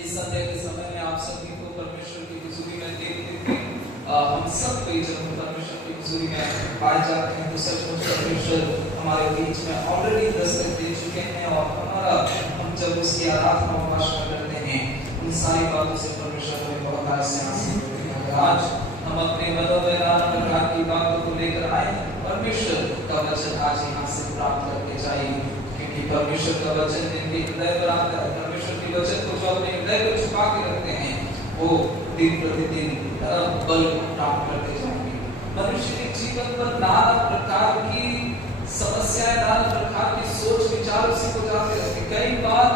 इस संध्या के समय में आप सभी को परमेश्वर की हुजूरी में देखते हुए हम सब कोई जब परमेश्वर की हुजूरी में पाए जाते हैं तो सचमुच परमेश्वर हमारे बीच में ऑलरेडी दस्तक दे चुके हैं और हमारा हम जब उसकी आराधना उपासना करते हैं उन सारी बातों से परमेश्वर हमें बहुत आशीष देते हैं। आज हम अपने मनों में नाना प्रकार की बातों को लेकर आए परमेश्वर का वचन आज यहाँ से प्राप्त करके जाइए क्योंकि परमेश्वर का वचन जिनके हृदय पर आता है परमेश्वर के वचन को जो अपने हृदय पर छुपा के रखते हैं वो दिन प्रतिदिन बल प्राप्त करते जाएंगे। मनुष्य के जीवन पर नाना प्रकार की समस्याएं नाना प्रकार की सोच विचार उसी को जाते रहते। कई बार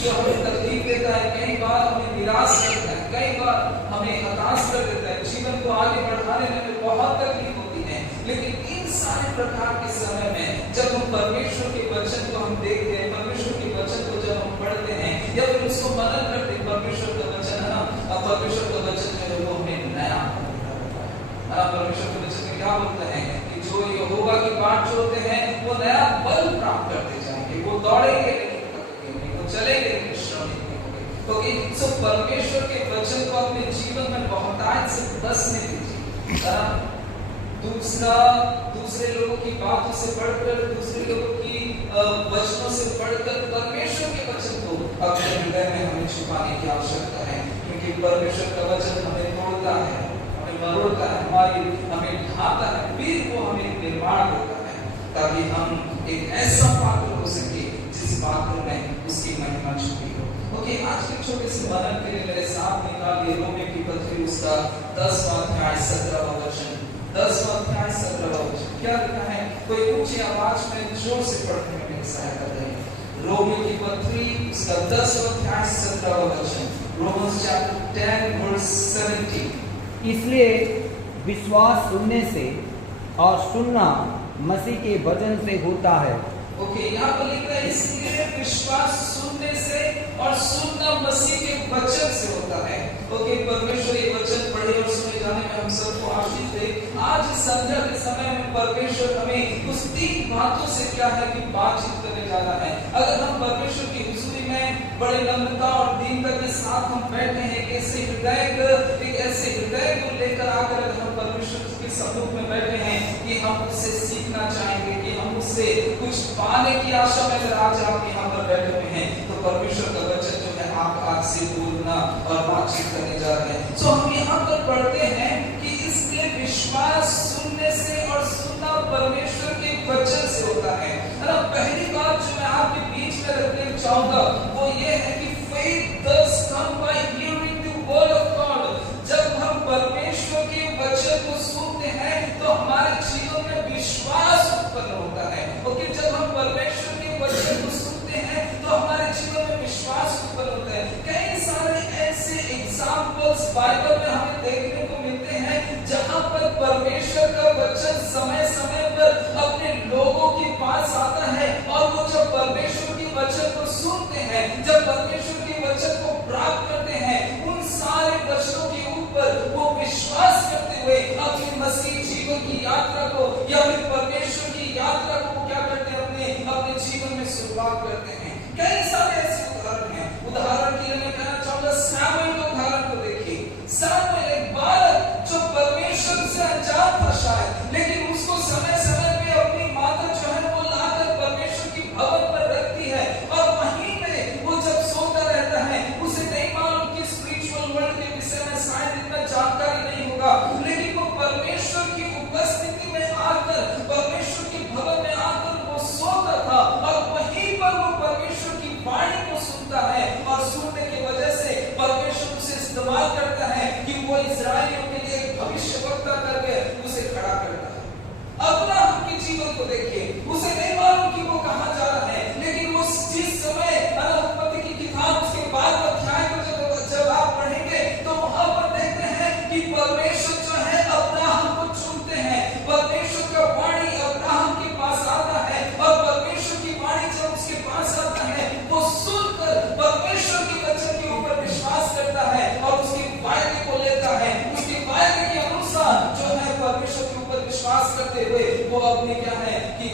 जो हमें तकलीफ देता है, कई बार हमें निराश करता है, कई बार हमें हताश कर देता है, जीवन को आगे बढ़ाने में बहुत तकलीफ होती है। लेकिन इन सारे प्रकार के समय में जब हम परमेश्वर के वचन को हम देखते हैं, परमेश्वर के वचन को जब हम पढ़ते हैं या फिर उसको मनन करते हैं, परमेश्वर का वचन है ना, अब परमेश्वर का वचन जो है वो हमें नया परमेश्वर के वचन में क्या बोलते हैं कि जो यहोवा की बाट जोते हैं वो नया बल प्राप्त करते जाएंगे, वो दौड़ेंगे चलेंगे श्रम नहीं होंगे। क्योंकि सो परमेश्वर के वचन को अपने जीवन में बहुतायत से बसने दीजिए। दूसरे लोगों की बातों से पढ़कर, दूसरे लोगों की वचनों से पढ़कर परमेश्वर के वचन को अपने हृदय में हमें छुपाने की आवश्यकता है क्योंकि परमेश्वर का वचन हमें तोड़ता है, हमें मरोड़ता है, हमें ढाता है, फिर वो हमें निर्माण देता है ताकि हम एक ऐसा पात्र हो सके जिस पात्र में उसकी महिमा छुपी हो। ओके, आज के छोटे से मनन के लिए मेरे साथ निकालिए रोमियो की पत्री उसका 10वां अध्याय 17वां वचन। 10वां अध्याय 17वां वचन क्या लिखा है? कोई ऊंची आवाज में जोर से पढ़ने में मेरी सहायता करें। रोमियो की पत्री उसका 10वां अध्याय 17वां वचन। Romans chapter 10 verse 17। इसलिए विश्वास सुनने से और सुनना मसीह के वचन से होता है। ओके, यहाँ पर लिखा है इसलिए विश्वास सुनने से और सुनना मसीह के वचन से होता है। ओके, परमेश्वर ये वचन पढ़े और सुने जाने में हम सबको आशीष दे। आज संध्या के समय में परमेश्वर हमें उस 3 बातों से क्या है कि बातचीत करने जाना है। अगर हम परमेश्वर की हुजूरी में बड़े नम्रता और दीनता के साथ हम बैठे हैं, एक ऐसे हृदय को लेकर आकर अगर हम परमेश्वर के सम्मुख में बैठे हैं कि हम उससे सीखना चाहेंगे, कि हम उससे कुछ पाने की आशा में अगर आज आप यहाँ पर बैठे हुए हैं तो परमेश्वर का वचन जो है आप आज से बोलना और बातचीत करने जा रहे हैं। सो हम यहाँ पर पढ़ते हैं कि इसलिए विश्वास सुनने से और सुनना परमेश्वर के वचन से होता है। पहली बात जो मैं आपके बीच में रखने चाहूंगा वो ये है कि faith does come by hearing the word of God। जब हम परमेश्वर के वचन को सुनते हैं तो हमारे जीवन में विश्वास उत्पन्न होता है। ओके, जब हम परमेश्वर के वचन को सुनते हैं तो हमारे जीवन में विश्वास उत्पन्न होता है। कई सारे ऐसे एग्जाम्पल्स बाइबल में हमें देखने को मिलते हैं जहां पर परमेश्वर का वचन समय समय पर अपने लोगों के पास आता है और वो जब परमेश्वर के वचन को सुनते हैं, जब परमेश्वर के वचन को प्राप्त करते हैं, उन सारे वचनों के ऊपर वो विश्वास करते हुए अपनी मसीह जीवन की यात्रा को या फिर परमेश्वर की यात्रा को क्या करते हैं, अपने जीवन में शुरुआत करते हैं। कई सारे ऐसे उदाहरण हैं। उदाहरण के लिए मैं कहना चाहूंगा सैमुएल के उदाहरण को देखिए। सैमुएल एक बालक जो परमेश्वर से अनजान था शायद, लेकिन उसको समय समय पे अपनी माता जो है वो लाकर परमेश्वर की भवन पर रखती है और वहीं में वो जब सोता रहता है, उसे नहीं मालूम कि स्पिरिचुअल वर्ल्ड के विषय में शायद इतना जानकारी नहीं होगा, लेकिन वो परमेश्वर की उपस्थिति में आकर, परमेश्वर के भवन में आकर वो सोता था और वहीं पर वो परमेश्वर की वाणी को सुनता है और सुनने की वजह से परमेश्वर उसे इस्तेमाल करता है कि वो इस्राएलियों के लिए एक भविष्यवक्ता करके उसे खड़ा करता है। अब्राहम के जीवन को देखिए, उसे नहीं मालूम कि वो कहां जा रहा है, लेकिन वो जिस समय उत्पत्ति की किताब उसके 12वें अध्याय को जब आप पढ़ेंगे तो वहां पर देखते हैं कि परमेश्वर जो है अब्राहम को चुनते हैं। परमेश्वर का वाणी अब्राहम के पास आता है और परमेश्वर की वाणी जब उसके पास आता है वो सुनकर परमेश्वर के वचन के ऊपर विश्वास करता है और उसके वायदे को लेता है। उसके वायदे के अनुसार जो है परमेश्वर के ऊपर विश्वास करते हुए वो अपने क्या है कि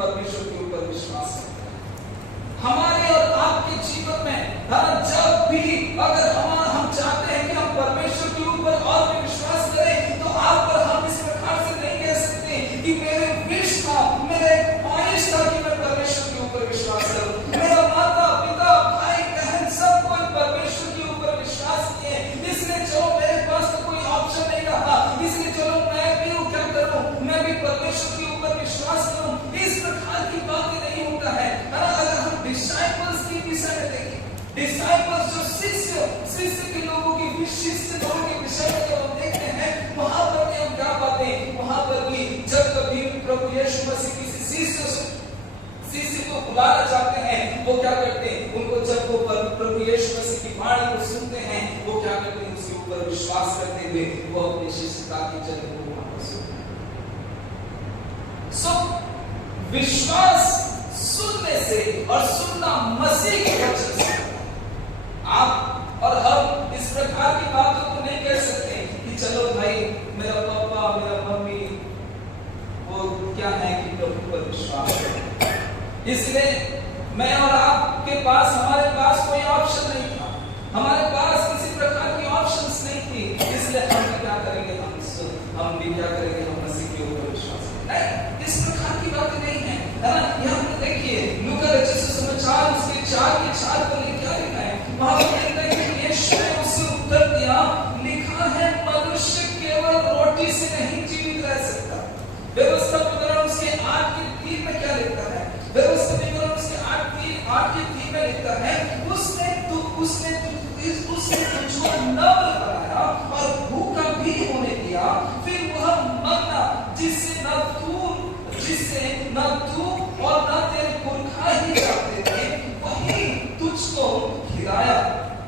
परमेश्वर के ऊपर विश्वास करते हैं। हमारे और आपके जीवन में जब भी अगर हम चाहते हैं कि हम परमेश्वर के ऊपर और भी विश्वास करें, तो आप पर हम इस प्रकार से नहीं कह सकते कि मेरे विश था, मेरा एक ख्वाहिश था कि मैं परमेश्वर के ऊपर विश्वास करूं। मेरा माता पिता भाई बहन सब कोई परमेश्वर के ऊपर विश्वास किए, इसलिए चलो मेरे पास तो कोई ऑप्शन नहीं रहा, इसलिए चलो मैं भी क्या करूं, मैं भी परमेश्वर के ऊपर विश्वास करूं। इस प्रकार की बातें नहीं होता है। अगर हम डिसाइपल्स की विषय में देखें, डिसाइपल्स जो शिष्य के लोगों की शिष्य लोगों के विषय में जब हम देखते हैं, वहां पर भी हम क्या पाते हैं, वहां पर भी जब कभी प्रभु यीशु मसीह किसी शिष्य को बुलाना चाहते हैं, वो क्या करते हैं, उनको जब वो प्रभु यीशु मसीह की वाणी को सुनते हैं, वो क्या करते हैं, उसके ऊपर विश्वास करते हुए वो अपनी शिष्यता की जगह को वापस होते हैं। विश्वास सुनने से और सुनना मसीह के वचन से। आप और हम इस प्रकार की बातों को नहीं कह सकते कि चलो भाई मेरा पापा मेरा मम्मी वो क्या है कि प्रभु पर विश्वास करें, इसलिए मैं और आपके पास हमारे पास कोई ऑप्शन नहीं था, हमारे पास किसी प्रकार की ऑप्शंस नहीं थी, इसलिए हम क्या करेंगे, हम भी क्या करेंगे, हम मसीह के ऊपर विश्वास करेंगे। नहीं, इस प्रकार की बात नहीं है ना। यहाँ पर देखिए लूका रचित सुसमाचार उसके 4 पर क्या लिखा है, वहां पर लिखा है कि यीशु ने उसे उत्तर दिया, लिखा है मनुष्य केवल रोटी से नहीं जीवित रह सकता। व्यवस्था विवरण उसके 8 के 3 में क्या लिखता है, व्यवस्था विवरण उसके 8 के 3 में लिखता है, उसने तुझको नम्र बनाया और भूखा भी होने दिया, फिर वह मन्ना जिससे न तू और न तेरे पुरखा ही जानते थे, वही तुझको खिलाया,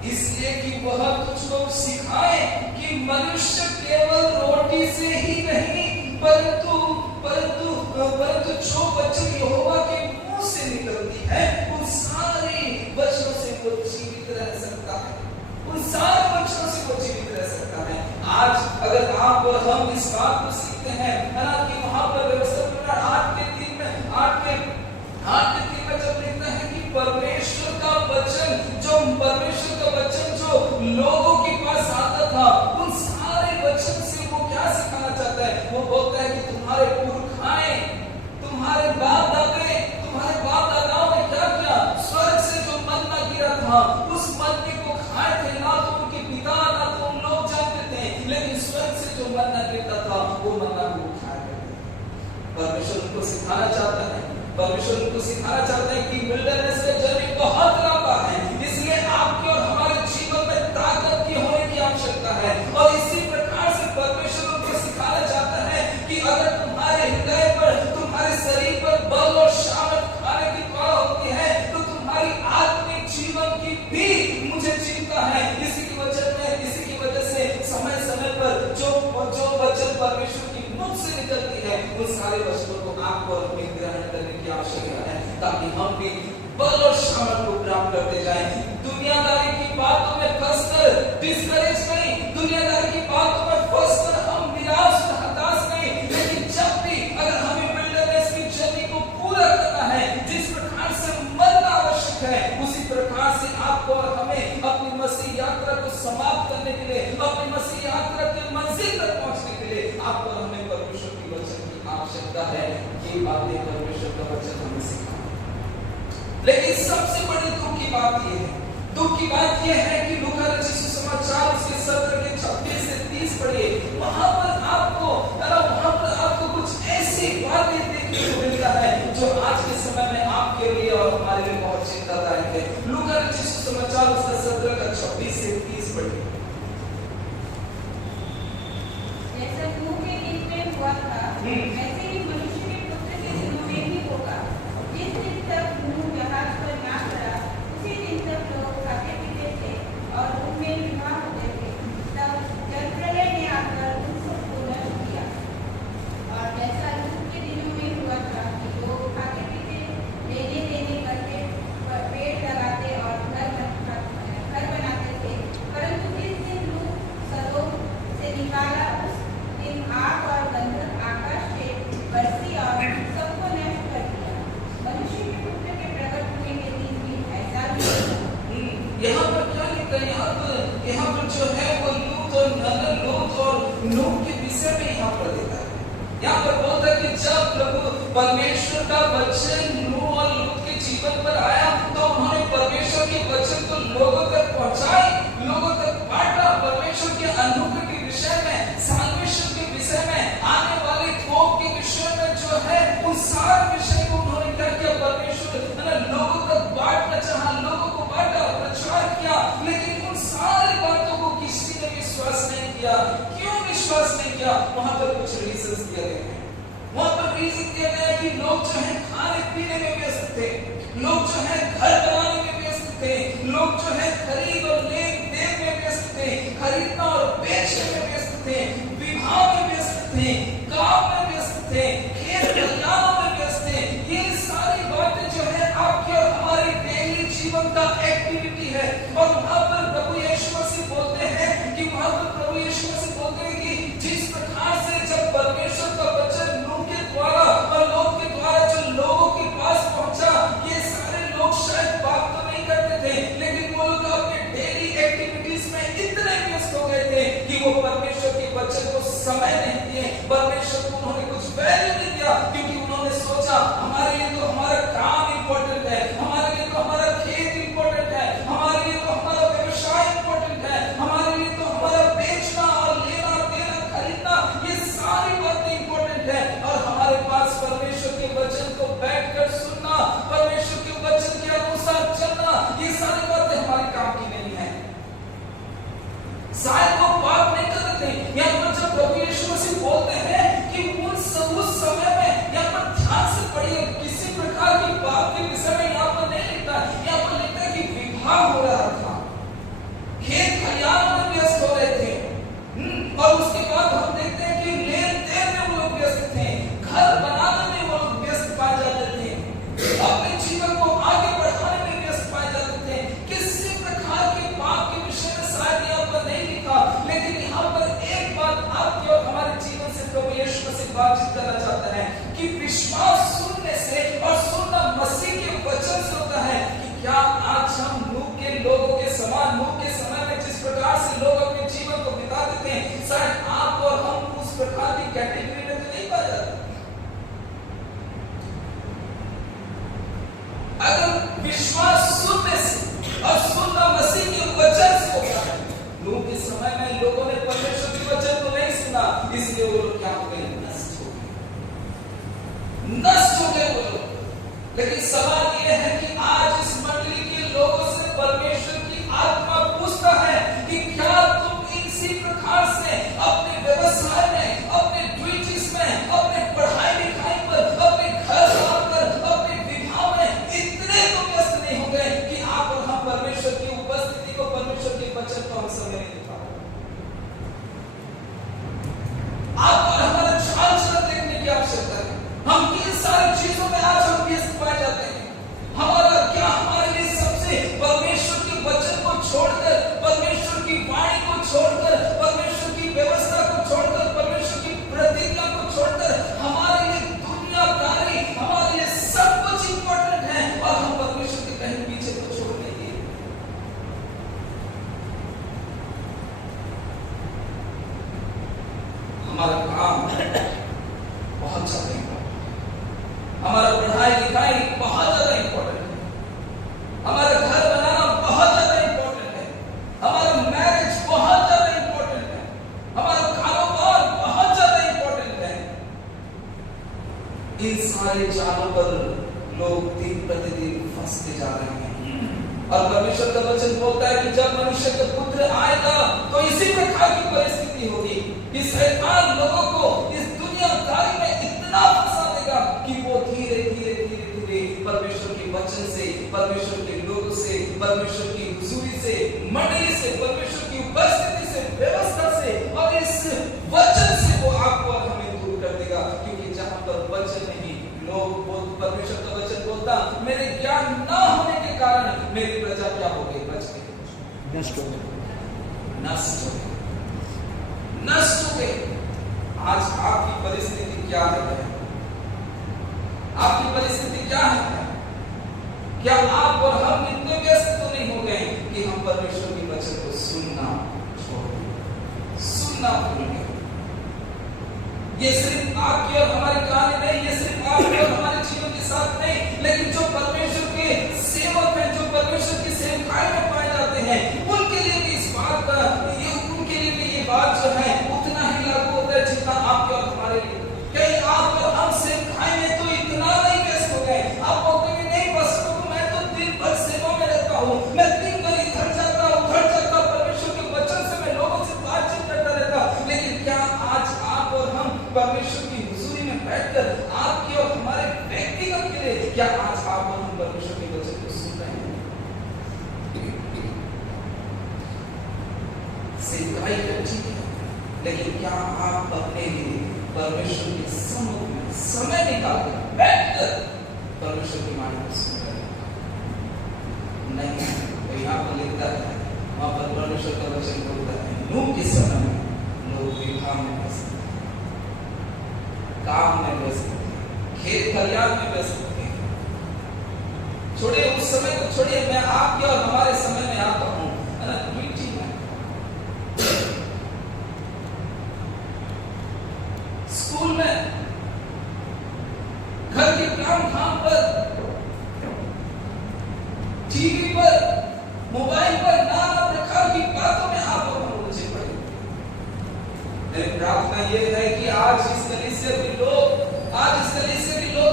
इसलिए कि वह तुझको सिखाए कि मनुष्य केवल रोटी से ही नहीं परंतु जो वचन यहोवा के मुंह से निकलती है उन सारे वचनों से वो जीवित रह सकता है, उन सारे वचनों से वो जीवित रह सकता है। आज अगर आप और हम इस बात को सीखते हैं ना कि वहां पर व्यवस्था 8 के 3 में जब लिखता है कि परमेश्वर का वचन जो लोगों के पास आता था, उन सारे वचन से वो क्या सिखाना चाहता है, वो बोलता है कि तुम्हारे पुरखाएं, तुम्हारे बाप दादाओं ने क्या किया, स्वर्ग से जो मन्ना गिरा था उस मन्ने को खाए थे, ना तो उनके पिता ना तो उन लोग जानते थे, लेकिन स्वर्ग से जो मन्ना गिरता था वो मन्ना को खाया करते थे। परमेश्वर उनको सिखाना चाहता है कि विल्डरनेस का जर्नी बहुत लंबा है, इसलिए आपके और हमारे जीवन में ताकत की होने की आवश्यकता है। और इसी प्रकार से परमेश्वर उनको सिखाना चाहता है कि अगर तुम्हारे हृदय पर, तुम्हारे शरीर पर बल और सामर्थ खाने की द्वारा होती है, तो तुम्हारी आत्मिक जीवन की भी मुझे चिंता है। इसी की वजह से समय पर जो वचन परमेश्वर की मुख से निकलती है, उन सारे वचनों को आपको अपने ग्रहण करने की आवश्यकता है, ताकि हम भी बल और सामर्थ को प्राप्त करते जाएं। दुनियादारी की बातों में फंसकर डिस्करेज नहीं, दुनियादारी की बातों में फंसकर हम निराश हताश नहीं, लेकिन जब भी अगर हमें विल्डरनेस की जर्नी को पूरा करना है, जिस प्रकार से मरना आवश्यक है, उसी प्रकार से आपको और हमें अपनी मसीह यात्रा को समाप्त करने के लिए, अपनी मसीह यात्रा के मंजिल तक पहुंचने के लिए आपको और हमें परमेश्वर की वचन की आवश्यकता है। ये बातें परमेश्वर का वचन हमें सिखाता है। लेकिन सबसे बड़ी दुख की बात यह है कि लूका रचित सुसमाचार उसके 17 के 26 से 30 पढ़िए, वहां पर आपको कुछ ऐसी बातें देखने को मिलता है जो आज के समय में आपके लिए और हमारे लिए बहुत चिंतादायक है। लूका रचित सुसमाचार उसका 17 का 26 से 30 पढ़िए। जैसे नूह के दिन में हुआ था, ऐसे ही मनुष्य के पुत्र के दिनों में भी होगा। जिस दिन तक नूह जहाज पर ना चढ़ा, उसी दिन तक लोग खाते पीते थे और उनमें विवाह होते थे। तब जलप्रलय ने आकर उन सबको नष्ट किया। और जैसा नूह के दिनों में हुआ था कि लोग खाते पीते, लेने देने करते, पेड़ लगाते और घर बनाते थे, परंतु जिस दिन नूह सदोम से निकाला, उस दिन आग और गंधक आकाश से बरसी और सबको नष्ट कर दिया। यहाँ पर जो है वो लूत और नूह के विषय में यहाँ पर देता है। यहाँ पर बोलता है कि जब प्रभु परमेश्वर का वचन नूह और लूत के जीवन पर आया तो उन्होंने परमेश्वर के वचन को लोगों तक पहुंचाई, लोगों तक बांटा। परमेश्वर के अनुग्रह के विषय में, साल्वेशन के विषय में, आने वाले कोप के विषय में जो है उन सारे विषय को उन्होंने क्या किया, परमेश्वर लोगों तक बांटना चाहा, लोगों को बांटा, प्रचार किया। लेकिन उन सारी बातों को किसी ने विश्वास नहीं किया। क्यों विश्वास नहीं किया? वहां पर कुछ रीजंस दिए गए हैं। वहां पर रीजन दिया गया है कि लोग जो है खाने पीने में व्यस्त थे, लोग जो है घर बनाने में व्यस्त थे, लोग जो है खरीद और लेन देन में व्यस्त थे, खरीदना और बेचने में व्यस्त थे, विवाह में व्यस्त थे, काम में व्यस्त थे, खेत खलिहानों में व्यस्त थे। ये सारी बातें जो है आपके और हमारे डेली जीवन का एक्टिविटी है। और वहां पर प्रभु यीशु मसीह बोलते हैं कि वहां पर प्रभु यीशु मसीह बोलते हैं कि जिस प्रकार से जब परमेश्वर का वचन नूह के द्वारा और लोग के द्वारा जो लोगों के पास पहुंचा, ये सारे लोग शायद बात तो नहीं करते थे, लेकिन वो लोग अपने डेली एक्टिविटीज में इतने व्यस्त हो गए थे कि वो परमेश्वर के वचन को समय नहीं दिए, परमेश्वर को उन्होंने कुछ वैल्यू नहीं दिया, क्योंकि उन्होंने सोचा हमारे लिए तो हमारा काम इंपॉर्टेंट है, हमारे लिए तो हमारा खेत इंपॉर्टेंट है, हमारे लिए तो हमारा व्यवसाय इंपॉर्टेंट है, हमारे लिए तो हमारा बेचना और लेना देना खरीदना, ये सारी बातें इंपॉर्टेंट है। और हमारे पास परमेश्वर के वचन को बैठकर सुनना, परमेश्वर के वचन के अनुसार चलना, ये सारी बातें हमारे काम की नहीं है। शायद वो बात नहीं कर रहे थे। यहाँ पर जब प्रभु यीशु मसीह बोलते हैं कि उस समय में, यहाँ पर ध्यान से पढ़िए, किसी प्रकार की बात के विषय में यहाँ पर नहीं लिखता, यहाँ पर लिखता है कि विवाह हो रहा था, खेत खलिहान में व्यस्त हो रहे थे, और उसके बाद हम देखते हैं कि लेन देन में वो लोग व्यस्त थे, घर बनाने में वो लोग व्यस्त पाए जाते थे, अपने जीवन को आगे बढ़ाने में व्यस्त पाए जाते थे। किसी प्रकार के पाप के विषय में शायद यहाँ पर नहीं लिखा, लेकिन यहाँ पर एक बात आपके और हमारे जीवन से प्रभु यीशु मसीह बातचीत करना चाहता है कि विश्वास सुनने से और सुनना मसीह के वचन से होता है। कि क्या आज हम नूह के लोगों के समान, नूह के समय में जिस प्रकार से लोग अपने जीवन को बिताते थे, शायद आप और हम उस प्रकार की कैटेगरी में तो नहीं पाए जाते। अगर विश्वास सुनने से और सुनना मसीह के वचन से होता है, नूह के समय में लोगों ने परमेश्वर के वचन को नहीं सुना, इसलिए वो लोग क्या हो गए, नष्ट हो गए वो लोग। लेकिन सवाल यह है कि आज इस मंडली के लोगों से परमेश्वर की आत्मा पूछता है कि क्या तुम इसी प्रकार से अपने व्यवसाय में, अपने ड्यूटीज में, अपने पढ़ाई लिखाई पर, अपने घर पर, अपने विवाह में इतने तो व्यस्त नहीं हो गए कि आप और हम परमेश्वर की उपस्थिति को, परमेश्वर के वचन को हम समय नहीं दे पाते। आप और हमारा चाल चलन देखने की आवश्यकता है। हम किन सारी चीजों में आज हम व्यस्त पाए जाते हैं। हमारा क्या, हमारे लिए सबसे परमेश्वर के वचन को छोड़कर, परमेश्वर की वाणी को छोड़कर, परमेश्वर की व्यवस्था को छोड़कर, परमेश्वर की प्रतिज्ञा को छोड़कर हमारे लिए दुनियादारी, हमारे लिए सब कुछ इंपॉर्टेंट है, और हम परमेश्वर के कहीं पीछे को छोड़ नहीं दिए। हमारा काम बहुत ज्यादा इंपॉर्टेंट, हमारा पढ़ाई लिखाई बहुत ज्यादा इंपॉर्टेंट है, हमारा घर बनाना बहुत ज्यादा इंपॉर्टेंट है, हमारा मैरिज बहुत ज्यादा इंपॉर्टेंट है, हमारा कारोबार बहुत ज्यादा इंपॉर्टेंट है। इन सारे चालों पर लोग दिन प्रतिदिन फंसते जा रहे हैं। और परमेश्वर का वचन बोलता है कि जब मनुष्य का पुत्र आएगा तो इसी प्रकार की परिस्थिति होगी कि शैतान लोगों को इस दुनियादारी में इतना फंसा देगा कि वो धीरे धीरे धीरे धीरे परमेश्वर के वचन से, परमेश्वर के लोगों से, परमेश्वर की हुजूरी से, मंडली से, परमेश्वर की उपस्थिति से, व्यवस्था से और इस वचन से वो आपको और हमें दूर कर देगा। क्योंकि जहां पर वचन नहीं, लोग परमेश्वर का वचन बोलता, मेरे ज्ञान न होने के कारण मेरी प्रजा क्या हो गई, बच गई, नष्ट हो गई, नष्ट हो गई, नष्ट हो गई। आज आपकी परिस्थिति क्या है? आपकी परिस्थिति क्या है? क्या आप और हम इतने व्यस्त तो नहीं हो गए कि हम परमेश्वर की वचन सुनना भूल गए। ये सिर्फ आपकी और हमारी कहानी नहीं, ये सिर्फ आपके और हमारे जीवन के साथ नहीं, लेकिन जो परमेश्वर के सेवक हैं, जो परमेश्वर की सेवकाई में पाए जाते हैं, उनके लिए भी इस बात का उनके लिए भी ये बात जो है उतना ही लागू होता है जितना आपके और हमारे लिए। कहीं आप और हम सेवकाई में तो इतना नहीं व्यस्त हो गए, आप बोलते हैं नहीं बस मैं तो दिन भर सेवा में रहता हूँ, मैं दिन भर इधर जाता हूँ उधर जाता हूँ, परमेश्वर के वचन से मैं लोगों से बातचीत करता रहता हूँ। लेकिन क्या आज आप और हम परमेश्वर की हुजूरी में बैठकर आपके और हमारे व्यक्तिगत के लिए क्या आज आप और हम परमेश्वर के वचन को सुन रहे हैं? सेवकाई अच्छी है, लेकिन क्या आप अपने लिए परमेश्वर के सम्मुख में समय निकालकर बैठकर परमेश्वर की वाणी को सुन रहे हैं? नहीं। तो यहाँ पर लिखता है, वहां पर परमेश्वर का वचन बोलता है नूह के समय में लोग विवाह में व्यस्त थे, काम में व्यस्त थे, खेत खलियान में व्यस्त थे। छोड़िए उस समय को छोड़िए, मैं आपके और हमारे समय में आता हूँ मिट्टी में स्कूल में, घर के काम धाम पर, टीवी पर, मोबाइल पर, नाना प्रकार की बातों में आप और हम उलझे पड़े। मेरी प्रार्थना यह है कि आज इस कलीसिया के लोग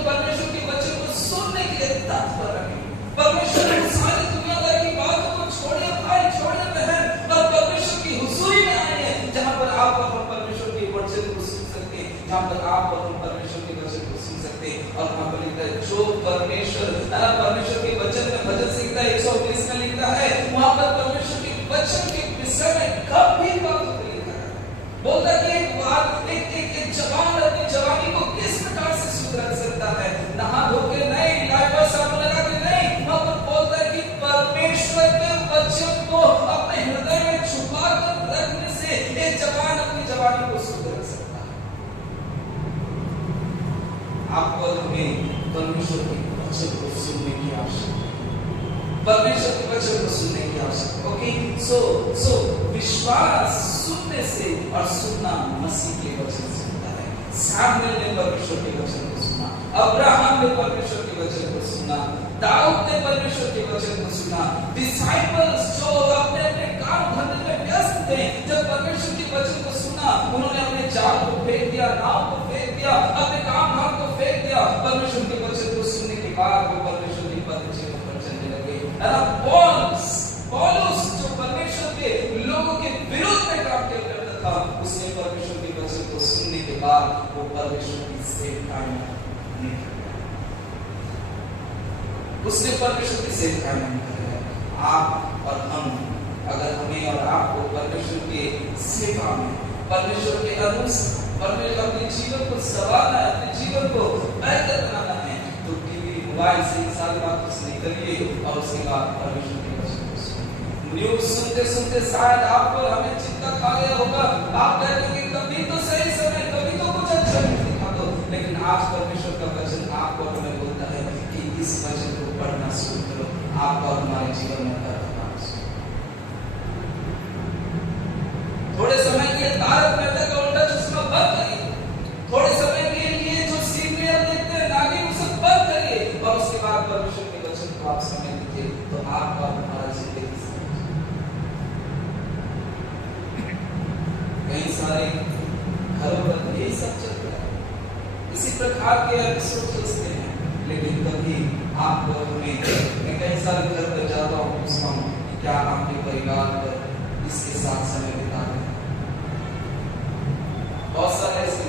परमेश्वर के वचन को सुनने के लिए तत्पर रहें। परमेश्वर की सारी दुनियादार की बातों को छोड़िए भाई, छोड़िए बहन, और परमेश्वर की हुजूरी में आए, जहां पर आप और हम परमेश्वर के वचन को सुन सकते हैं, जहां पर आप और हम परमेश्वर के वचन को सुन सकते हैं। और वहां पर लिखता है जो परमेश्वर के वचन में भजन सीखता है, 119 में लिखता है, वहां पर परमेश्वर के वचन के विषय में गंभीर बातों को लिखा है। बोलता है कि एक जवान अपनी जवानी को किस प्रकार से सुधर सकता है, नहा धो के नहीं, डायपर साबुन लगा के नहीं। वहां पर बोलता है कि परमेश्वर के वचन को अपने हृदय में छुपा कर रखने से एक जवान अपनी जवानी को सुधर सकता है। आपको हमें परमेश्वर के वचन को सुनने की आवश्यकता है, परमेश्वर के वचन को सुनने की आवश्यकता। ओके, सो विश्वास सुनने से और सुनना मसीह के वचन से होता है। सामुएल ने परमेश्वर के वचन को सुना, अब्राहम ने परमेश्वर के वचन को सुना, दाऊद ने परमेश्वर के वचन को सुना, डिसाइपल्स जो अपने अपने काम धंधे में व्यस्त थे, जब परमेश्वर के वचन को सुना, उन्होंने अपने जाल को फेंक दिया, नाव को फेंक दिया, अपने काम धाम को फेंक दिया। परमेश्वर के वचन को सुनने के बाद वो परमेश्वर के पद पर चलने लगे। पौलुस जो परमेश्वर के लोगों के विरोध में काम किया करता था, उसने परमेश्वर के वचन को सुनने के बाद वो परमेश्वर की सेवकाई में उसने परमेश्वर की सेवकाई में किया। आप और हम, अगर हमें और आपको परमेश्वर के सेवा में, परमेश्वर के अनुसार परमेश्वर अपने जीवन को संवारना है, अपने जीवन को बेहतर बनाना है, तो टीवी मोबाइल से सारी बात कुछ नहीं करिए और उसके बाद परमेश्वर के वचन को सुनिए। न्यूज सुनते सुनते शायद आपको हमें चिंता खा गया होगा, आप कहेंगे कभी तो सही समय, कभी तो कुछ अच्छा नहीं दिखा दो, लेकिन आज परमेश्वर का वचन आपको हमें बोलता है कि इस वचन को पढ़ना शुरू करो, आपका और हमारे जीवन में बदलाव आए। थोड़े समय के लिए तारक मेहता का उल्टा चश्मा बंद करिए, थोड़े समय के लिए जो सीरियल देखते हैं नागिन उसे बंद करिए, और उसके बाद परमेश्वर के वचन को आप समय दीजिए, तो आपका हमारा जिंदगी कई सारे घरों पर यही सब चल रहा है, इसी प्रकार के एपिसोड सोचते हैं, लेकिन कभी आपको हमें, मैं कई सारे घर पर जाता हूँ, पूछता हूँ क्या आपके परिवार पर इसके साथ समय बिता रहे हैं? बहुत सारे ऐसे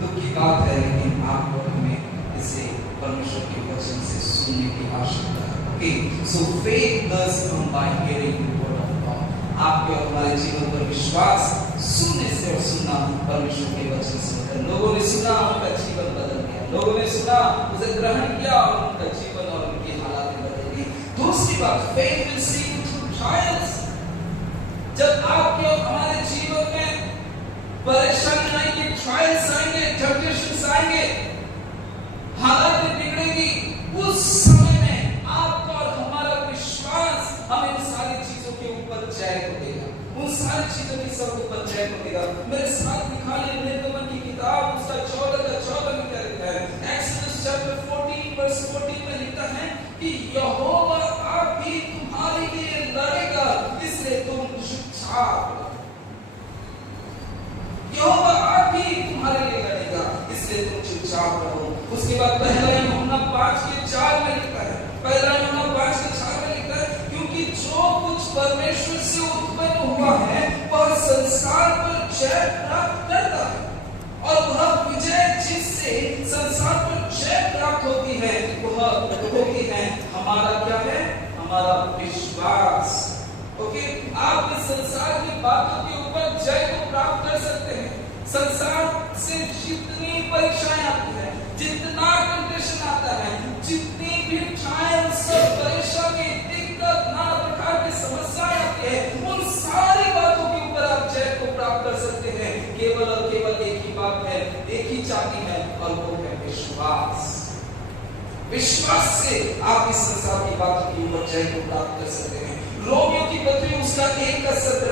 दुख की बात है, लेकिन आपको हमें इसे परमेश्वर के वचन से सुनने की आवश्यकता है। Okay, so faith does come by hearing the word of God। आपके और हमारे जीवन पर विश्वास सुनने से और सुनना परमेश्वर के वचन से होता है। लोगों ने सुना, उनका जीवन बदल गया, लोगों ने सुना, उसे ग्रहण किया और उनका जीवन और उनकी हालात बदल गई। दूसरी बात, faith will see you through trials। जब आपके और हमारे जीवन में परेशानी आएगी, ट्रायल्स आएंगे, टेम्पटेशंस आएंगे, हालात बिगड़ेगी, उस समय में आपका और हमारा विश्वास हमें इन सारी चीजों के ऊपर जय को देगा, उन सारी चीजों की सब ऊपर जय को देगा। मेरे साथ निकालिए निर्गमन की किताब उसका 14 में क्या लिखा है? एक्सोडस चैप्टर 14 वर्स 14 में लिखा है कि यहोवा आप भी तुम्हारे लिए लड़ेगा, इसलिए तुम चुपचाप। यहोवा आप भी तुम्हारे लिए लड़ेगा, इसलिए तुम चुपचाप रहो। उसके बाद पहला यूहन्ना 5:4 में लिखा है, पहला यूहन्ना 5:4 में लिखा है, क्योंकि जो कुछ परमेश्वर से उत्पन्न हुआ है वह संसार पर जय प्राप्त करता है, और वह विजय जिससे संसार पर जय प्राप्त होती है वह होती है हमारा क्या है? हमारा विश्वास। ओके, आप इस संसार की बातों के ऊपर जय को प्राप्त कर सकते हैं। संसार से जितनी परीक्षाएं आती है, जितना टेंशन आता है, जितनी भी ट्रायल्स, परेशानी, दिक्कत, नाना प्रकार की समस्याएं आती है, उन सारी बातों के ऊपर आप जय को प्राप्त कर सकते हैं। केवल और केवल एक ही बात है, एक ही चाहती है, और वो है विश्वास। विश्वास से आप इस संसार की बातों के ऊपर जय को प्राप्त कर सकते हैं। रोमियो की पत्री उसका 1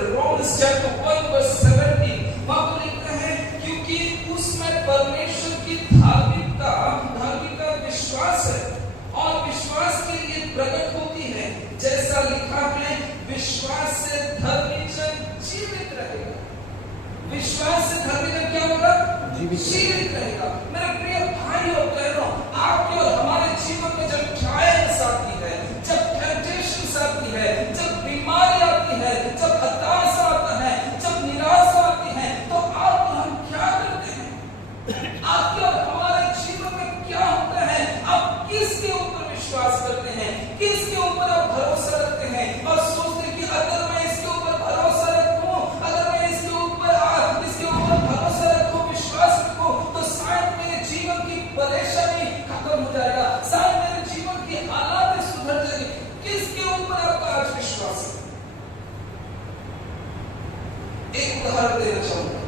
रोमन्स चैप्टर 1 वर्स 17 वहां पर लिखा है, क्योंकि उसमें परमेश्वर की धार्मिकता विश्वास है, और विश्वास के लिए प्रकट होती है, जैसा लिखा है, विश्वास से धर्मी जन जीवित रहेगा। विश्वास से धर्मी जन क्या होगा? जीवित रहेगा। मेरे प्रिय भाई और बहनों, आपके और हमारे जीवन में जब ट्रायल्स आती है, जब टेंटेशंस आती है, जब बीमारी आती है, जब हताशा आता है, जब निराशा आती है, तो आप हम क्या करते हैं? आपके और हमारे जीवन में क्या होता है? आप किसके ऊपर विश्वास करते हैं? किसके ऊपर आप भरोसा रखते हैं? और सोचते हैं कि अगर मैं इसके ऊपर भरोसा रखूं, अगर मैं इसके ऊपर भरोसा रखूं, विश्वास रखूं, तो शायद मेरे जीवन की परेशानी खत्म हो जाएगा, शायद मेरे जीवन की हालात सुधर जाएगी। किसके ऊपर आपका आज विश्वास है? एक उदाहरण देना चाहूंगा।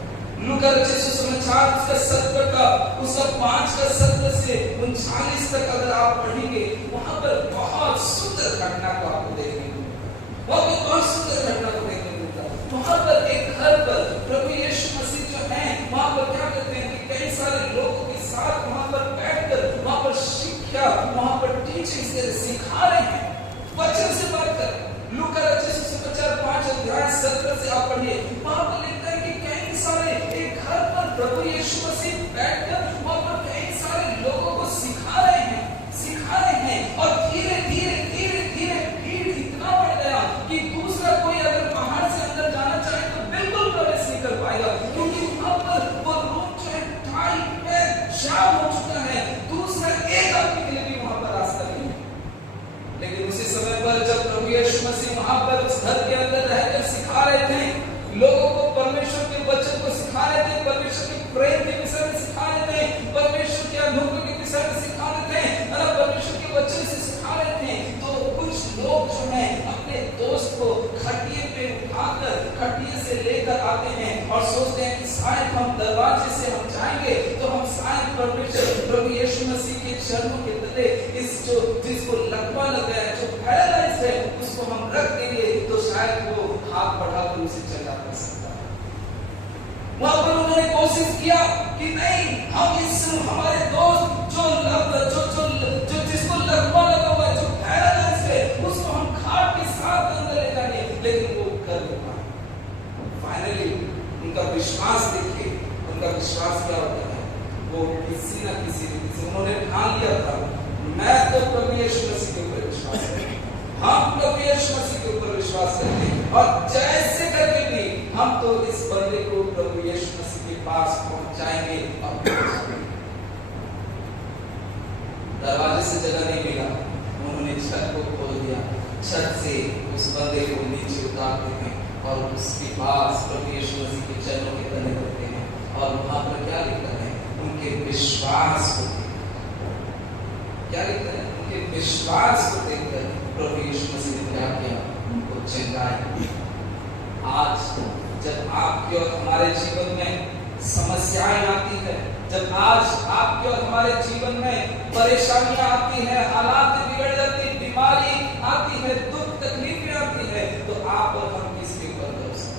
लूका रचित सुसमाचार उसका 17 का उसका 5 का 17 से 39 तक अगर आप पढ़ेंगे, वहां पर बहुत सुंदर घटना को आपको देखने को मिलेगा। वहां पर बहुत सुंदर घटना को देखने को मिलता। वहां पर एक घर पर प्रभु यीशु मसीह जो है, वहां पर क्या करते हैं कि कई सारे लोगों के साथ वहां पर बैठकर वहां पर शिक्षा, वहां पर टीचिंग सिखा रहे हैं, वचन से बात कर। लूका रचित सुसमाचार 5:17 से आप पढ़िए, वहां पर लिखता है कि कई सारे एक घर पर प्रभु यीशु मसीह बैठकर वहां पर कई सारे लोगों को सिखा रहे हैं, और धीरे धीरे भीड़ इतना बढ़ गया कि दूसरा कोई अगर बाहर से अंदर जाना चाहे तो बिल्कुल प्रवेश नहीं कर पाएगा, क्योंकि वहां पर वो रूम जो है टाइट में जाम हो चुका है। दूसरा एक आदमी के लिए भी वहां पर रास्ता नहीं है। लेकिन उसी समय पर जब प्रभु यीशु मसीह वहां पर उस घर के अंदर रहकर सिखा रहे थे, लोगों को परमेश्वर के वचन को सिखा रहे थे, परमेश्वर के प्रेम के विषय में सिखा रहे थे, परमेश्वर के अनुभव के विषय में सिखा रहे थे, परमेश्वर के वचन से सिखा रहे थे, तो कुछ लोग जो है अपने दोस्त को खटिए पे उठाकर खटिए से लेकर आते हैं और सोचते हैं कि शायद हम दरवाजे से हम जाएंगे तो हम शायद परमेश्वर प्रभु यीशु मसीह के चरणों के तले इस जो जिसको लकवा लग गया है, जो पैरालाइज्ड है, उसको हम रख देंगे तो शायद वो हाथ बढ़ाकर उसे चला कर सकता है। वहां पर उन्होंने कोशिश किया कि नहीं, हम इस हमारे दोस्त जो जिसको लकवा लगा हुआ है, जो पैरालाइज्ड है, उसको हम खाट के साथ अंदर ले जाएंगे, लेकिन वो कर नहीं पाए। फाइनली उनका विश्वास देखिए, उनका विश्वास क्या होता है, वो किसी न किसी रीति से उन्होंने ठान लिया था, मैं तो प्रभु यीशु मसीह के ऊपर विश्वास करता हूं, हम प्रभु यीशु मसीह के ऊपर विश्वास करते हैं, और जैसे करके भी हम तो इस बंदे को प्रभु यीशु मसीह के पास पहुंचाएंगे। दरवाजे से जगह नहीं मिला, उन्होंने छत को खोल दिया, छत से उस बंदे को नीचे उतारते हैं और उसके पास प्रभु यीशु मसीह के चरणों के तले रखते हैं, और वहां पर क्या लिखा है? उनके विश्वास को क्या लिखा है? उनके विश्वास को देखकर प्रभु यीशु मसीह ने क्या किया? उनको चंगाई। आज जब आपके और हमारे जीवन में समस्याएं आती है, जब आज आपके और हमारे जीवन में परेशानियां आती हैं, हालात बिगड़ जाती, बीमारी आती है, दुख तकलीफें आती है, तो आप और हम किसके ऊपर भरोसा?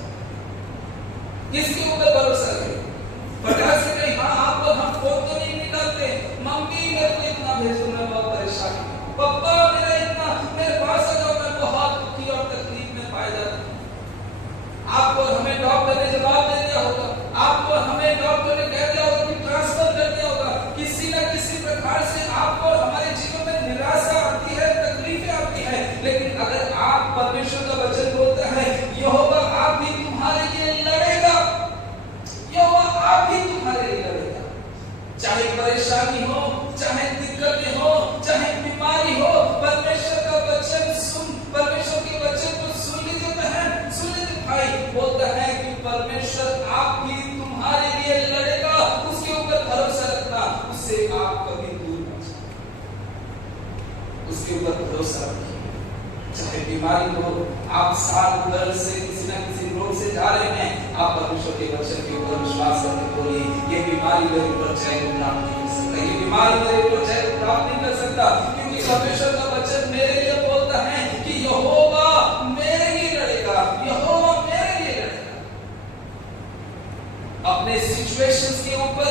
किसके ऊपर भरोसा करें? फटाक से कहीं हाँ आपको हम फोटो नहीं निकालते, मम्मी मेरे को इतना भेज दो, मैं बहुत परेशान हूं, पापा मेरा इतना, मेरे पास आ जाओ, मैं बहुत दुखी और तकलीफ में पाया जाता हूं। आपको हमें डॉक्टर ने जवाब दे दिया होगा, आपको हमें डॉक्टर ने कह दिया होगा कि ट्रांसफर कर दिया होगा, किसी न किसी प्रकार से आपको हमारे जीवन में निराशा आती है, तकलीफें आती है, लेकिन अगर आप परमेश्वर का वचन बोलते हैं यहोवा आप भी तुम्हारे लिए लड़ेगा, यहोवा आप भी तुम्हारे लिए लड़ेगा। चाहे परेशानी हो, चाहे दिक्कतें हो, चाहे बीमारी हो, परमेश्वर का वचन सुन, परमेश्वर के वचन को सुन लीजिए बहन, सुन लीजिए भाई, बोलता है कि परमेश्वर आप भी तुम्हारे लिए लड़ेगा, उसके ऊपर भरोसा रखना, उससे आप कभी दूर मत जाओ, उसके ऊपर भरोसा रखिए। चाहे बीमारी हो, आप साल भर से किसी न किसी रोग से जा रहे हैं, आप परमेश्वर के वचन के ऊपर विश्वास करके बोलिए ये बीमारी मेरे ऊपर जय को प्राप्त नहीं कर सकता, ये बीमारी मेरे ऊपर जय को प्राप्त नहीं कर सकता, क्योंकि परमेश्वर का वचन मेरे लिए बोलता है कि यहोवा मेरे लिए लड़ेगा, यहोवा मेरे लिए लड़ेगा। अपने सिचुएशंस के ऊपर,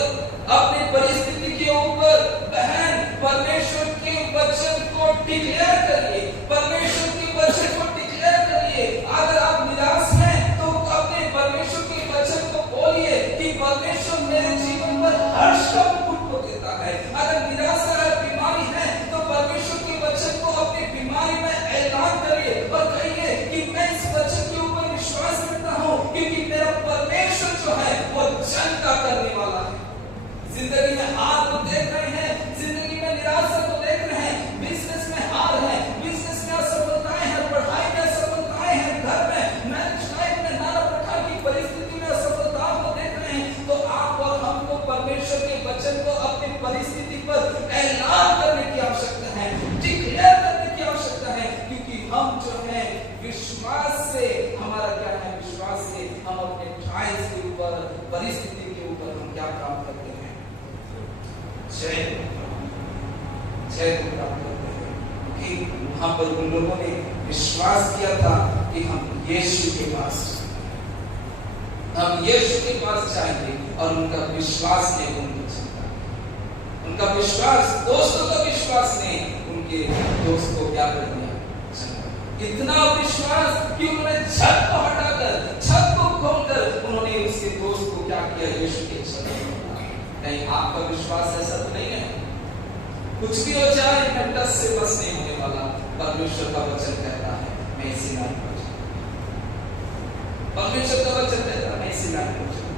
अपनी परिस्थिति के ऊपर बहन परमेश्वर के वचन को डिक्लेयर करिए, परमेश्वर के वचन को डिक्लेयर करिए। अगर आप निराश हैं तो अपने परमेश्वर के वचन को बोलिए कि परमेश्वर मेरे जीवन पर हर्ष का मुकुट को देता है। अगर निराशा है, बीमारी है, तो परमेश्वर के वचन को अपनी बीमारी में ऐलान करिए और कहिए कि मैं इस वचन के ऊपर विश्वास करता हूँ, क्योंकि मेरा परमेश्वर जो है वो जनता करने वाला है। जिंदगी में हार तो देख रहे हैं, जिंदगी में निराशा तो देख रहे हैं, बिजनेस में हार है, बिजनेस में असफलताएं हैं, पढ़ाई में असफलताएं हैं, घर में मैरिज लाइफ में नाना प्रकार की परिस्थिति में असफलताओं को देख रहे हैं, तो आप और हमको परमेश्वर के वचन को अपनी परिस्थिति पर ऐलान करने की आवश्यकता है, डिक्लेयर करने की आवश्यकता है, क्योंकि हम जो है विश्वास से, हमारा क्या है, विश्वास से हम अपने ट्रायल्स के ऊपर, परिस्थिति के ऊपर हम क्या प्राप्त करते हैं, जय को प्राप्त करते हैं। कि वहां पर उन लोगों ने विश्वास किया था कि हम यीशु के पास जाएंगे, और उनका विश्वास ने उनको जीता, उनका विश्वास, दोस्तों का विश्वास ने उनके दोस्त को क्या कर दिया, इतना विश्वास कि उन्होंने छत को हटाकर, छत को खोलकर उन्होंने उसके दोस्त को क्या किया, यीशु के छत में। नहीं, आपका विश्वास ऐसा तो नहीं है, कुछ भी हो जाए मैं टस से बस नहीं होने वाला। परमेश्वर का वचन कहता है मैं इसी लाइन पर जाऊं, परमेश्वर का वचन कहता है मैं इसी लाइन पर जाऊं।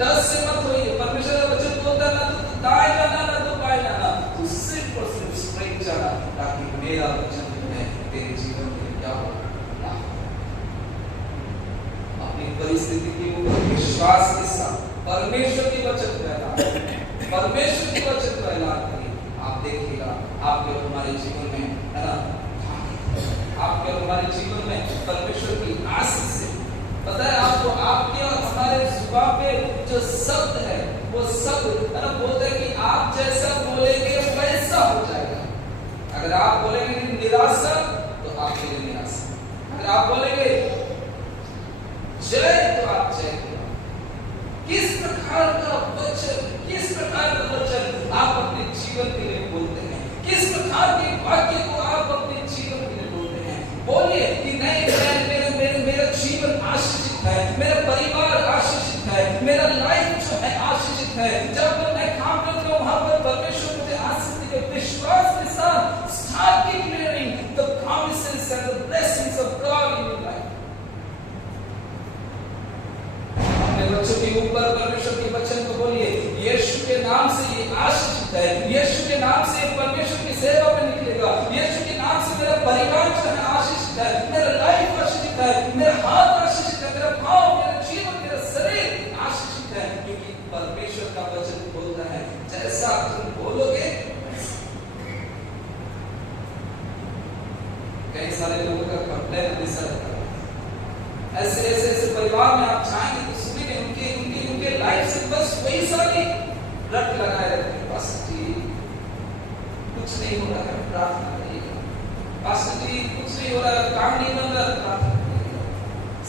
टस से मत होइए, परमेश्वर का वचन बोलता है ना तो दाएं जाना, ना तो बाएं जाना, तो सिर्फ और सिर्फ स्ट्रेट जाना, ताकि मेरा वचन जो है तेरे जीवन में क्या हो, अपनी परिस्थिति के ऊपर विश्वास के साथ परमेश्वर के वचन को ऐलान, परमेश्वर के वचन को ऐलान करिए। आप देखिएगा आपके और हमारे जीवन में, है ना, आपके और हमारे जीवन में परमेश्वर की आशीष से, पता है आपको, आपके और हमारे जुबान पे जो शब्द है वो शब्द, है ना, बोलते हैं कि आप जैसा बोलेंगे वैसा हो जाएगा। अगर आप बोलेंगे निराशा तो आपके लिए निराशा, अगर आप बोलेंगे जय तो आप जय। किस प्रकार का वचन, किस प्रकार का वचन आप अपने जीवन के लिए बोलते हैं, किस प्रकार के वाक्य को आप अपने जीवन के लिए बोलते हैं। बोलिए कि नहीं, मेरा जीवन आशीषित है, मेरा परिवार आशीषित है, मेरा लाइफ जो है आशीषित है। जब मैं काम करता हूँ वहां पर परमेश्वर मुझे आशीष के विश्वास के साथ start declaring the promises and the blessings of God in your life. बच्चों के ऊपर परमेश्वर के वचन को बोलिए, यीशु के नाम से ये आशीषित है, यीशु के नाम से परमेश्वर की सेवा में निकलेगा, यीशु के नाम से मेरा परिवार जो है आशीषित है, मेरा लाइफ आशीषित है, मेरा हाथ आशीषित है, मेरा पाँव, मेरा जीवन, मेरा शरीर आशीषित है, क्योंकि परमेश्वर का वचन बोलता है जैसा तुम बोलोगे। कई सारे लोगों का कंप्लेन ऐसा रहता है, ऐसे परिवार में आप जाएंगे तो सुनेंगे उनके लाइफ से बस वही सारी रट लगाए रहते हैं। पास्टर जी कुछ नहीं हो रहा है, प्रार्थना करिएगा। पास्टर जी कुछ नहीं हो रहा है, काम नहीं बन रहा, प्रार्थना करिएगा।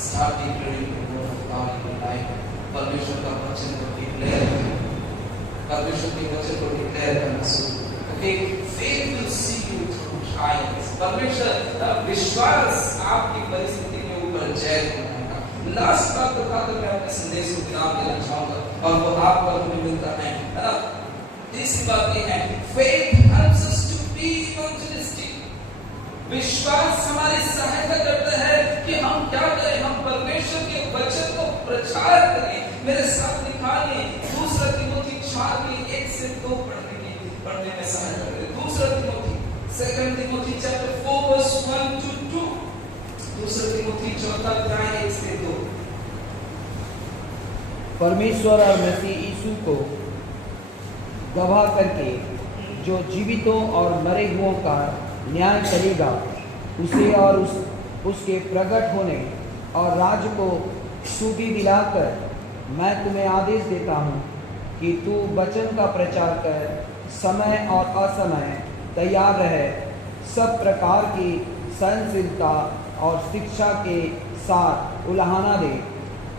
Start declaring the word of God in your life. परमेश्वर का वचन को डिक्लेयर करना, परमेश्वर के वचन को डिक्लेयर करना शुरू करें। Okay, faith will see you through trials. परमेश्वर विश्वास आपकी परिस्थिति के ऊपर जय बनाएगा। लास्ट बात बताकर मैं अपने संदेश को विराम देना चाहूंगा और वो आपको हमें मिलता है ना। तीसरी बात ये है, faith helps us to be evangelistic. विश्वास हमारी सहायता करता है कि हम क्या करें, हम परमेश्वर के वचन को प्रचार करें। मेरे साथ निकालिए 2 तिमोथी 4:1-2 पढ़ने में सहायता करें। 2 तिमोथी चैप्टर 4 वर्स 1-2। 2 तिमोथी 4:1-2। परमेश्वर और मसीह यीशु को गवाह करके जो जीवितों और मरे हुओं का न्याय करेगा, उसे और उसके प्रकट होने और राज्य को सुधि दिलाकर मैं तुम्हें आदेश देता हूँ कि तू वचन का प्रचार कर, समय और असमय तैयार रहे, सब प्रकार की सहनशीलता और शिक्षा के साथ उलाहना दे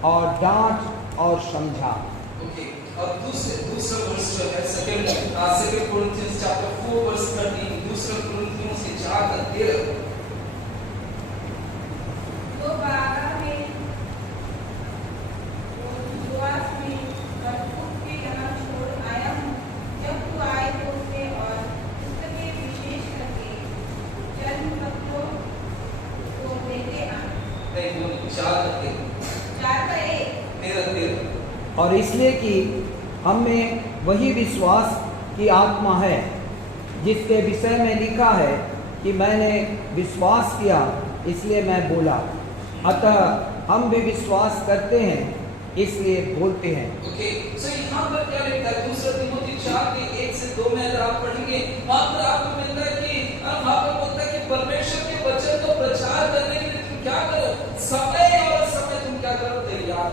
और डांट और समझा। ओके, और दूसरा वर्स जो है second Corinthians chapter 4 verse 13, 2 Corinthians 4:13। तो बागा में विश्वास में बरकत के यहाँ छोड़ आया हूँ। जब तू आए तो उसे और पुस्तकें विशेष करके जन्म पत्रों को देते आना। नहीं, वो 4:13। 4:1। और इसलिए कि हम में वही विश्वास की आत्मा है जिसके विषय में लिखा है कि मैंने विश्वास किया इसलिए मैं बोला। अतः हम भी विश्वास करते हैं इसलिए बोलते हैं। ओके, सो यहाँ पर क्या लिखा है? 2 तिमोथी 4:1-2 में अगर आप पढ़ेंगे, वहाँ पर आपको मिलता है कि वहाँ पर बोलता है कि परमेश्वर के वचन को प्रचार करने के लिए तुम क्या करो, समय और समय तुम क्या करो, तैयार।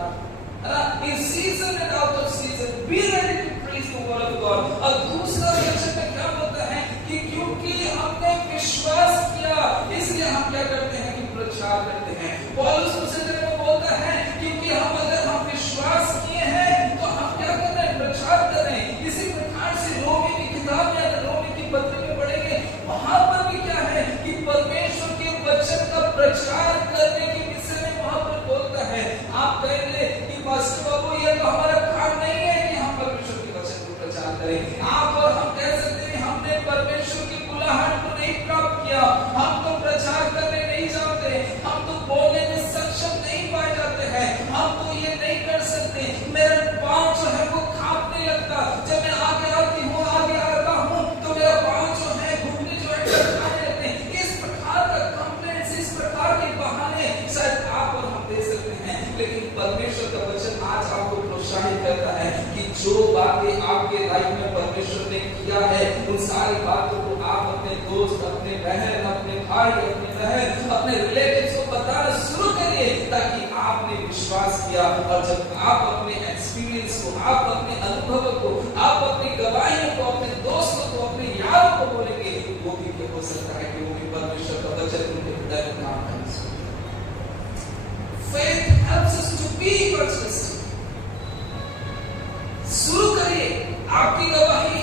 In season and out of season, be ready to preach the word of God. और दूसरा वचन में क्या बोलता है कि क्योंकि हमने विश्वास किया इसलिए हम क्या करते हैं कि प्रचार करते हैं। पौलुस दूसरे जगह में बोलता है क्योंकि अगर हम विश्वास किए हैं तो हम क्या कर रहे हैं, प्रचार कर रहे हैं। इसी प्रकार से रोमी की किताब या रोमी की पत्री में पढ़ेंगे, वहां पर भी क्या है कि परमेश्वर के वचन का प्रचार करने के विषय में वहां पर बोलता है। आप कहेंगे कि पास्टर बाबू ये तो हमारा काम नहीं है कि हम परमेश्वर के वचन को प्रचार करें। आप और हम कह सकते हैं हमने परमेश्वर की बुलाहट को नहीं प्राप्त किया, हम तो प्रचार करने नहीं जाते, हम तो बोलने में सक्षम नहीं पाए जाते हैं, हम तो ये नहीं कर सकते, मेरा पांव जो है वो कांपने लगता, जब मैं आगे आती हूँ आगे आता हूँ तो मेरा पांव जो है घुटने जो है टकराने लगते हैं। इस प्रकार का कंप्लेंट्स, इस प्रकार के बहाने शायद आप और हम दे सकते हैं, लेकिन परमेश्वर का वचन आज आपको प्रोत्साहित करता है कि जो बातें आपके लाइफ में परमेश्वर ने किया है उन सारी बातों को आप अपने दोस्त, अपने बहन, अपने भाई, अपने बहन, अपने रिलेटिव्स को बताना शुरू करिए, ताकि आपने विश्वास किया। और जब आप अपने एक्सपीरियंस को, आप अपने अनुभव को, आप अपनी गवाहियों को, अपने दोस्तों को, अपने यारों को बोलेंगे, वो भी हो सकता है कि वो भी परमेश्वर का वचन उनके हृदय में काम करना शुरू करें। Faith helps us to be evangelistic. शुरू करिए आपकी गवाही।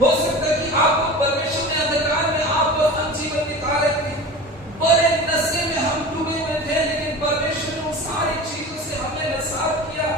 हो सकता है कि आपको परमेश्वर ने अंधकार में आप और हम जीवन बिता रहे थे, बड़े नशे में हम डूबे हुए थे, लेकिन परमेश्वर ने उन सारी चीजों से हमें नसात किया।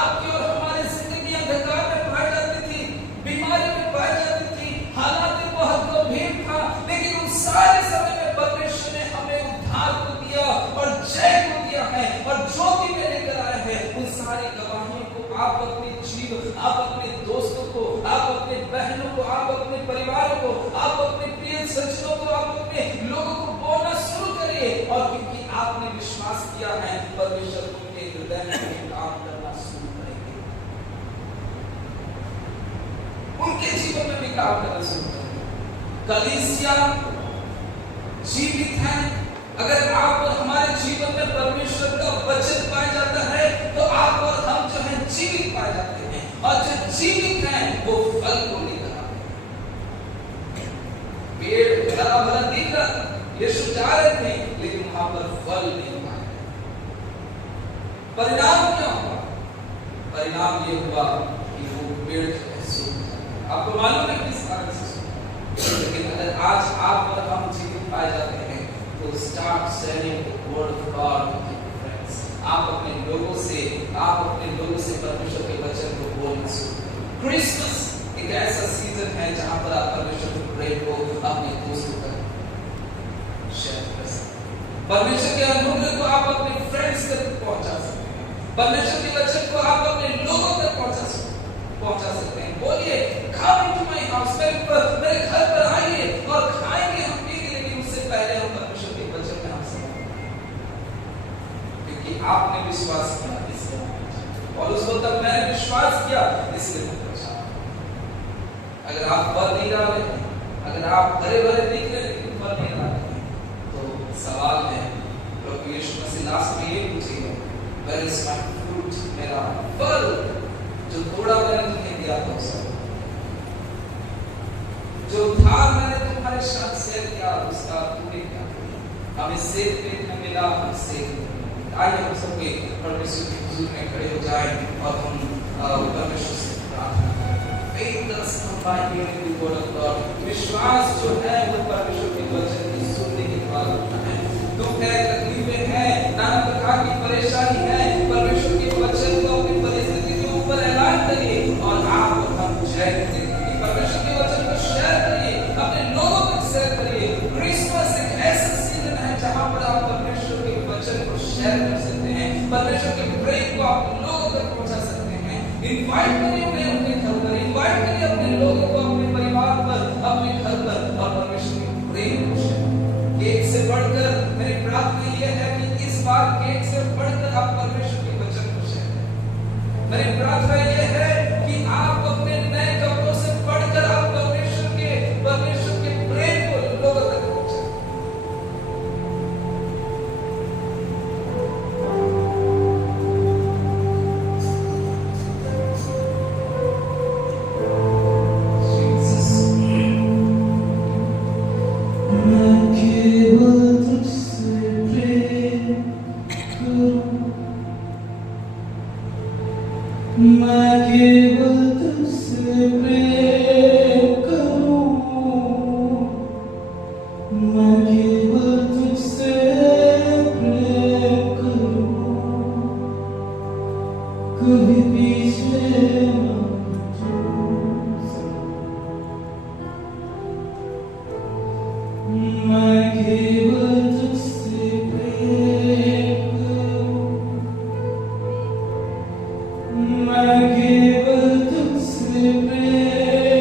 आपकी और हमारी जिंदगी अंधकार में पाई जाती थी, बीमारी में पाई जाती थी, हालात बहुत गंभीर था, लेकिन उन सारे समय में परमेश्वर ने हमें उद्धार को दिया और जय को दिया है और ज्योति में लेकर आए हैं। उन सारी गवाहियों को आप अपने जीवन, आप अपने दोस्तों को, आप अपने बहनों को, आप अपने परिवारों को, आप अपने प्रिय सज्जनों को, आप अपने लोगों को बोलना शुरू करिए। और क्योंकि आपने विश्वास किया है, परमेश्वर उनके हृदय में काम करना शुरू करेंगे, उनके जीवन में भी काम करना शुरू करेंगे। कलीसिया जीवित है। अगर आप और हमारे जीवन में परमेश्वर का वचन पाया जाता है तो आप और हम जो है जीवित पाए जाते हैं, और जो जीवित है वो फल को लेकर आते हैं। पेड़ हरा भरा दिख रहा, यीशु जा रहे थे, लेकिन वहां पर फल नहीं पाया। परिणाम क्या होगा? परिणाम ये हुआ कि वो पेड़ जो है सूख गया। आपको मालूम है किस कारण से सूखा? लेकिन अगर आज आप और हम जीवित पाए जाते हैं तो start sharing the word of God with your friends. आप अपने लोगों से परमेश्वर के वचन को बोलना शुरू करें। क्रिसमस एक ऐसा सीजन है जहां पर आप परमेश्वर के प्रेम को अपने दोस्तों तक शेयर कर सकते हैं। परमेश्वर के अनुग्रह को आप अपने फ्रेंड्स तक पहुंचा सकते हैं। परमेश्वर के वचन को आप अपने लोगों तक पहुंचा सकते हैं। बोलिए, come into my house, मेरे घर पर आइए और खाएंगे हम पिएंगे, लेकिन उससे पहले हम परमेश्वर के वचन में हम समझें, क्योंकि आपने विश्वास किया इसलिए। और उस वक्त मैंने विश्वास किया इसलिए मैं पहुंचा। अगर आप फल नहीं डाले, अगर आप हरे भरे दिख रहे लेकिन फल नहीं डाले, तो सवाल है प्रभु यीशु मसीह लास्ट में ये पूछेंगे, where is my fruit? मेरा फल जो थोड़ा मैंने तुम्हें दिया था उसका, जो था मैंने तुम्हारे साथ शेयर किया उसका तूने क्या किया? हमें सेव देखने मिला, हमें सेव। आइए हम सब परमेश्वर के हुजूर में खड़े हो जाएं और हम परमेश्वर से प्रार्थना करें। Faith does come by hearing the word of God. विश्वास जो है वो परमेश्वर के वचन की सुनने के द्वारा होता है। दुख है, तकलीफें हैं, नाना प्रकार की परेशानी है, परमेश्वर के वचन को अपनी परिस्थिति के ऊपर ऐलान करिए और आप और हम जय देंगे। परमेश्वर के वचन को शेयर करिए, अपने लोगों तक शेयर करिए। क्रिसमस एक ऐसा सीजन है जहां पर आप परमेश्वर के वचन को शेयर कर सकते हैं, परमेश्वर के प्रेम को आप लोगों तक पहुंचा सकते हैं। इनवाइट करिए उन्हें अपने घर पर, इनवाइट करिए अपने लोगों को अपने परिवार पर, अपने घर पर, और परमेश्वर के प्रेम को शेयर। केक से बढ़कर मेरी प्रार्थना यह है कि इस बार केक से बढ़कर आप परमेश्वर के वचन को शेयर करें। मेरी प्रार्थना यह है कि आप अपने नए कपड़ों से बढ़कर आप परमेश्वर के प्रेम को लोगों तक पहुंचाएं। मैं केवल तुझसे प्रेम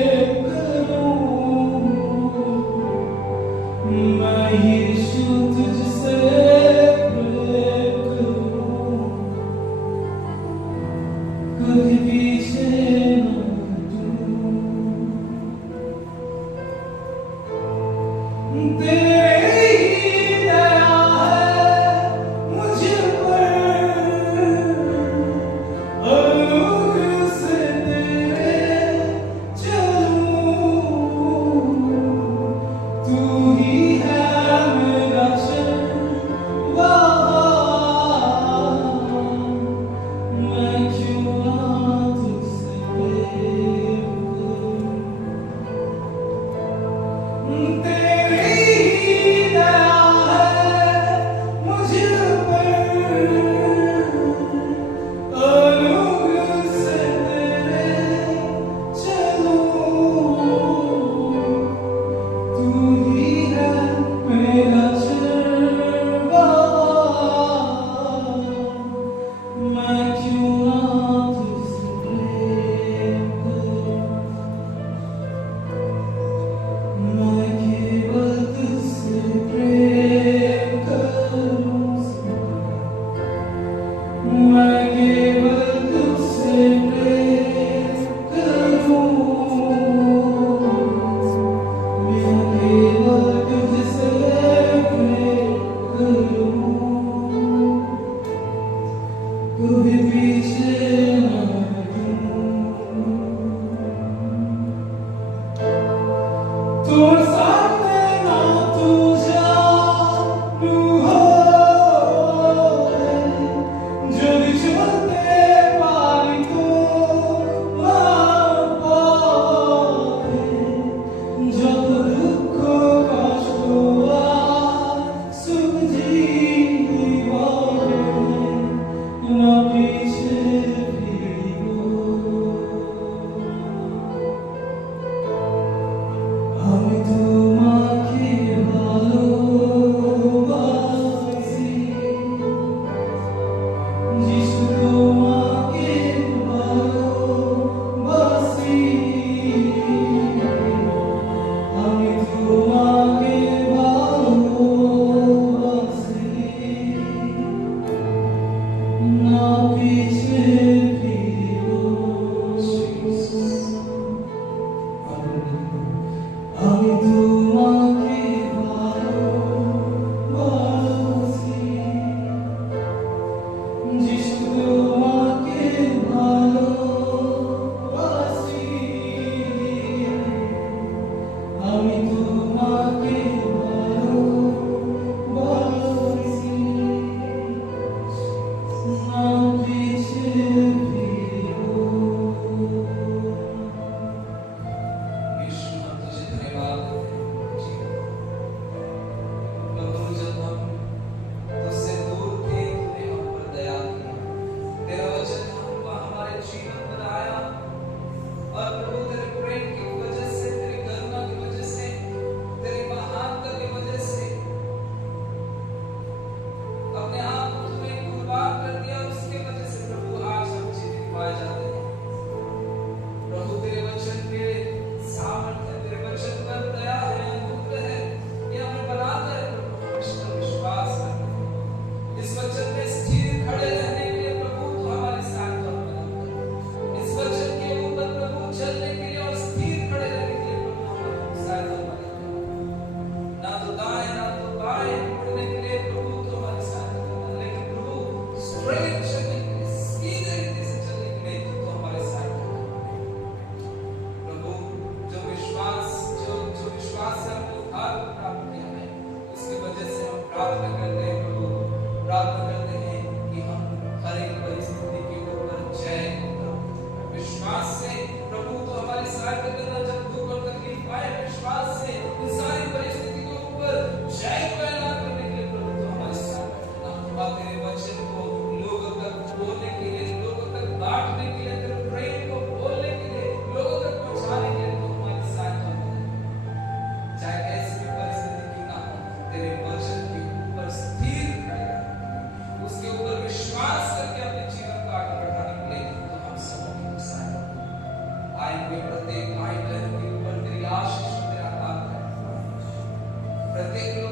प्रत्येक लोग